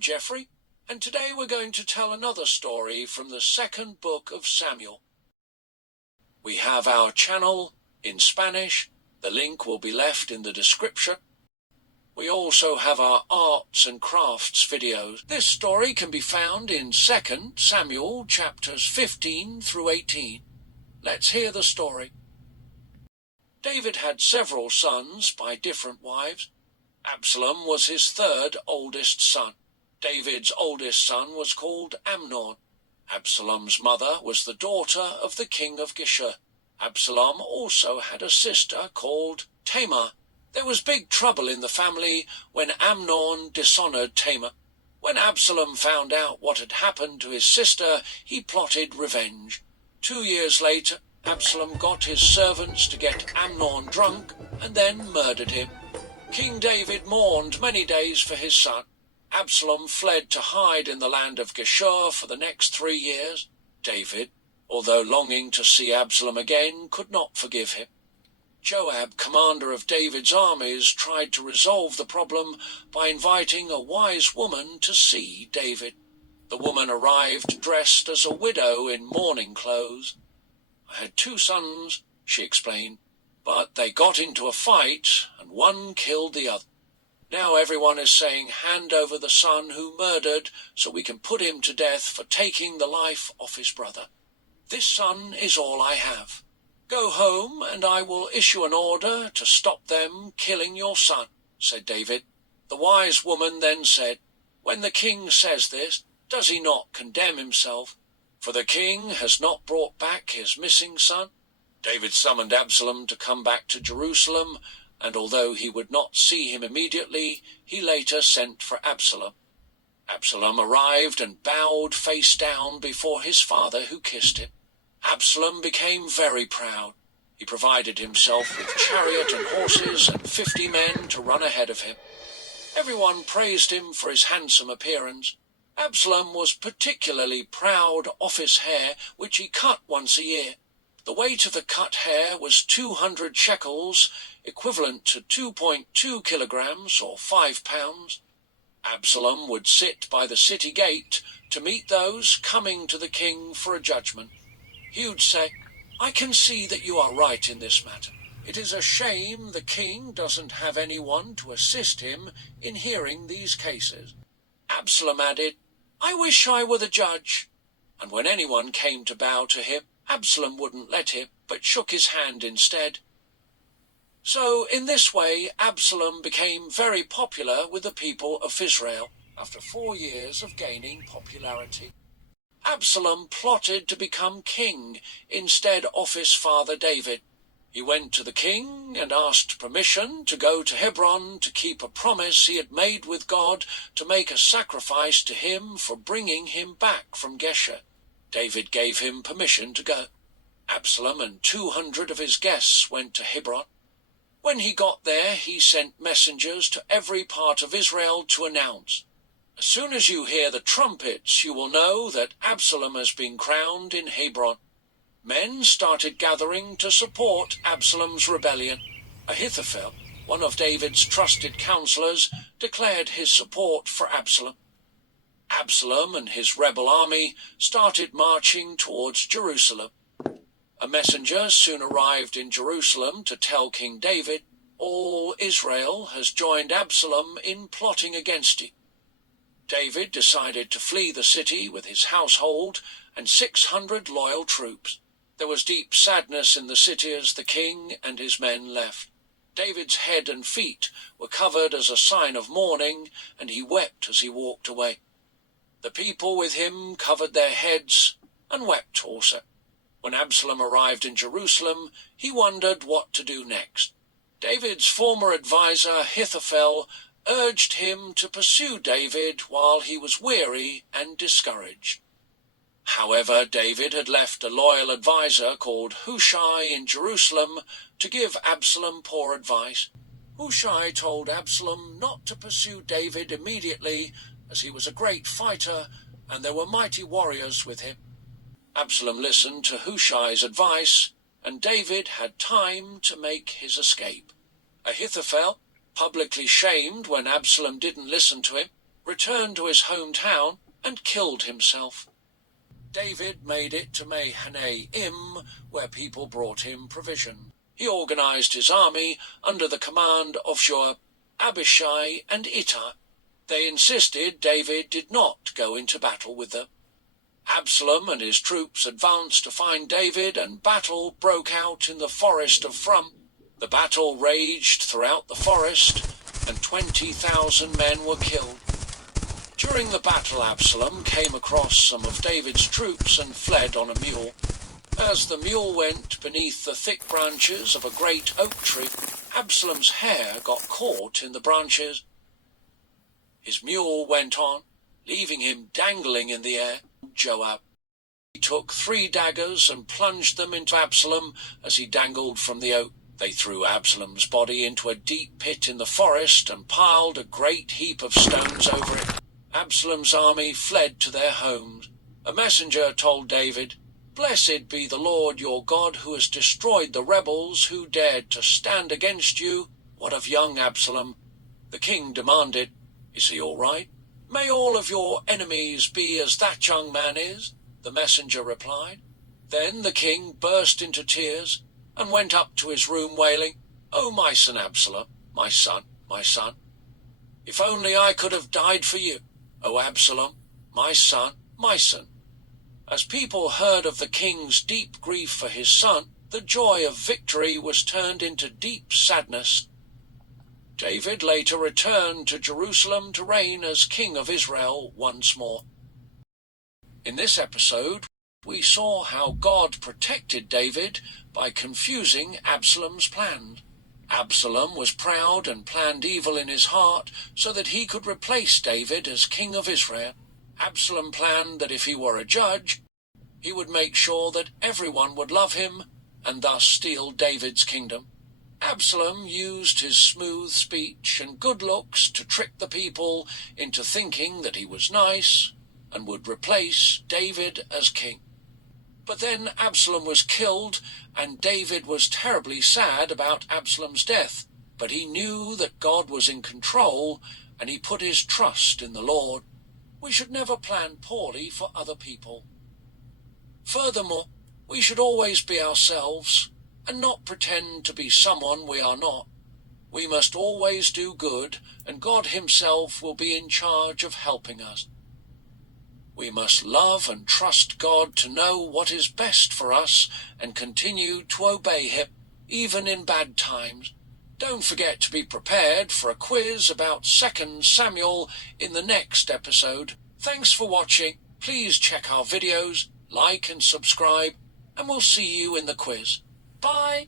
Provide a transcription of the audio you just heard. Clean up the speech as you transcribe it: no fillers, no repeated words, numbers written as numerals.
I'm Geoffrey, and today we're going to tell another story from the second book of Samuel. We have our channel in Spanish. The link will be left in the description. We also have our arts and crafts videos. This story can be found in 2 Samuel chapters 15 through 18. Let's hear the story. David had several sons by different wives. Absalom was his third oldest son. David's oldest son was called Amnon. Absalom's mother was the daughter of the king of Geshur. Absalom also had a sister called Tamar. There was big trouble in the family when Amnon dishonored Tamar. When Absalom found out what had happened to his sister, he plotted revenge. 2 years later, Absalom got his servants to get Amnon drunk and then murdered him. King David mourned many days for his son. Absalom fled to hide in the land of Geshur for the next 3 years. David, although longing to see Absalom again, could not forgive him. Joab, commander of David's armies, tried to resolve the problem by inviting a wise woman to see David. The woman arrived dressed as a widow in mourning clothes. "I had 2 sons," she explained, "but they got into a fight and one killed the other. Now everyone is saying, 'Hand over the son who murdered so we can put him to death for taking the life of his brother. This son is all I have. Go home and I will issue an order to stop them killing your son," said David. The wise woman then said, "When the king says this, does he not condemn himself? For the king has not brought back his missing son." David summoned Absalom to come back to Jerusalem, and although he would not see him immediately, he later sent for Absalom. Absalom arrived and bowed face down before his father, who kissed him. Absalom became very proud. He provided himself with chariot and horses and 50 men to run ahead of him. Everyone praised him for his handsome appearance. Absalom was particularly proud of his hair, which he cut once a year. The weight of the cut hair was 200 shekels, equivalent to 2.2 kilograms or 5 pounds. Absalom would sit by the city gate to meet those coming to the king for a judgment. He would say, "I can see that you are right in this matter. It is a shame the king doesn't have anyone to assist him in hearing these cases." Absalom added, "I wish I were the judge." And when anyone came to bow to him, Absalom wouldn't let him, but shook his hand instead. So in this way, Absalom became very popular with the people of Israel after 4 years of gaining popularity. Absalom plotted to become king instead of his father David. He went to the king and asked permission to go to Hebron to keep a promise he had made with God to make a sacrifice to him for bringing him back from Geshur. David gave him permission to go. Absalom and 200 of his guests went to Hebron. When he got there, he sent messengers to every part of Israel to announce, "As soon as you hear the trumpets, you will know that Absalom has been crowned in Hebron." Men started gathering to support Absalom's rebellion. Ahithophel, one of David's trusted counselors, declared his support for Absalom. Absalom and his rebel army started marching towards Jerusalem. A messenger soon arrived in Jerusalem to tell King David, "All Israel has joined Absalom in plotting against you." David decided to flee the city with his household and 600 loyal troops. There was deep sadness in the city as the king and his men left. David's head and feet were covered as a sign of mourning, and he wept as he walked away. The people with him covered their heads and wept also. When Absalom arrived in Jerusalem, he wondered what to do next. David's former adviser, Ahithophel, urged him to pursue David while he was weary and discouraged. However, David had left a loyal adviser called Hushai in Jerusalem to give Absalom poor advice. Hushai told Absalom not to pursue David immediately, as he was a great fighter and there were mighty warriors with him. Absalom listened to Hushai's advice, and David had time to make his escape. Ahithophel, publicly shamed when Absalom didn't listen to him, returned to his hometown and killed himself. David made it to Mahanaim, where people brought him provision. He organized his army under the command of Joab, Abishai, and Ittai. They insisted David did not go into battle with them. Absalom and his troops advanced to find David, and battle broke out in the forest of Frum. The battle raged throughout the forest, and 20,000 men were killed. During the battle, Absalom came across some of David's troops and fled on a mule. As the mule went beneath the thick branches of a great oak tree, Absalom's hair got caught in the branches. His mule went on, leaving him dangling in the air. Joab. He took 3 daggers and plunged them into Absalom as he dangled from the oak. They threw Absalom's body into a deep pit in the forest and piled a great heap of stones over it. Absalom's army fled to their homes. A messenger told David, "Blessed be the Lord your God, who has destroyed the rebels who dared to stand against you." "What of young Absalom?" The king demanded. "Is he all right?" "May all of your enemies be as that young man is," the messenger replied. Then the king burst into tears and went up to his room wailing, "Oh, my son Absalom, my son, my son. If only I could have died for you. Oh, Absalom, my son, my son." As people heard of the king's deep grief for his son, the joy of victory was turned into deep sadness. David later returned to Jerusalem to reign as king of Israel once more. In this episode, we saw how God protected David by confusing Absalom's plans. Absalom was proud and planned evil in his heart so that he could replace David as king of Israel. Absalom planned that if he were a judge, he would make sure that everyone would love him and thus steal David's kingdom. Absalom used his smooth speech and good looks to trick the people into thinking that he was nice and would replace David as king. But then Absalom was killed, and David was terribly sad about Absalom's death. But he knew that God was in control, and he put his trust in the Lord. We should never plan poorly for other people. Furthermore, we should always be ourselves, and not pretend to be someone we are not. We must always do good, and God himself will be in charge of helping us. We must love and trust God to know what is best for us and continue to obey him, even in bad times. Don't forget to be prepared for a quiz about 2 Samuel in the next episode. Thanks for watching. Please check our videos, like and subscribe, and we'll see you in the quiz. Bye!